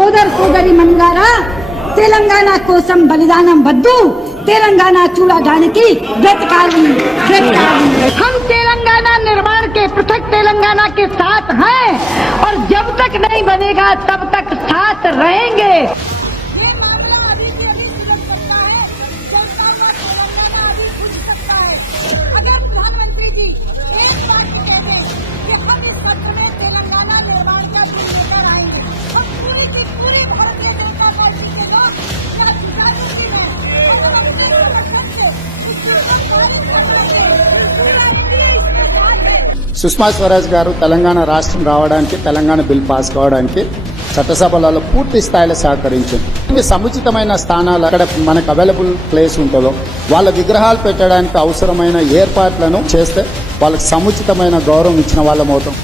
సోదర సోదరి మనులారా, తెలంగాణ కోసం బలిదానం వద్దు, तेलंगाना చూడడానికి బ్రతకాలి బ్రతకాలి। हम तेलंगाना निर्माण के पृथक तेलंगाना के साथ हैं और जब तक नहीं बनेगा तब तक साथ रहेंगे। अगर प्रधानमंत्री जी एक बात कह दें कि हम इस सत्र में तेलंगाना निर्माण का बिल लेकर आएंगे, हम पूरी की पूरी भारतीय जनता पार्टी के लोग సుష్మా స్వరాజ్ గారు తెలంగాణ రాష్ట్రం రావడానికి, తెలంగాణ బిల్ పాస్ కావడానికి చట్టసభలలో పూర్తి స్థాయిలో సహకరించింది। సముచితమైన స్థానాలు అక్కడ మనకు అవైలబుల్ ప్లేస్ ఉంటుందో వాళ్ళ విగ్రహాలు పెట్టడానికి అవసరమైన ఏర్పాట్లను చేస్తే వాళ్ళకి సముచితమైన గౌరవం ఇచ్చిన వాళ్ళం అవుతాం।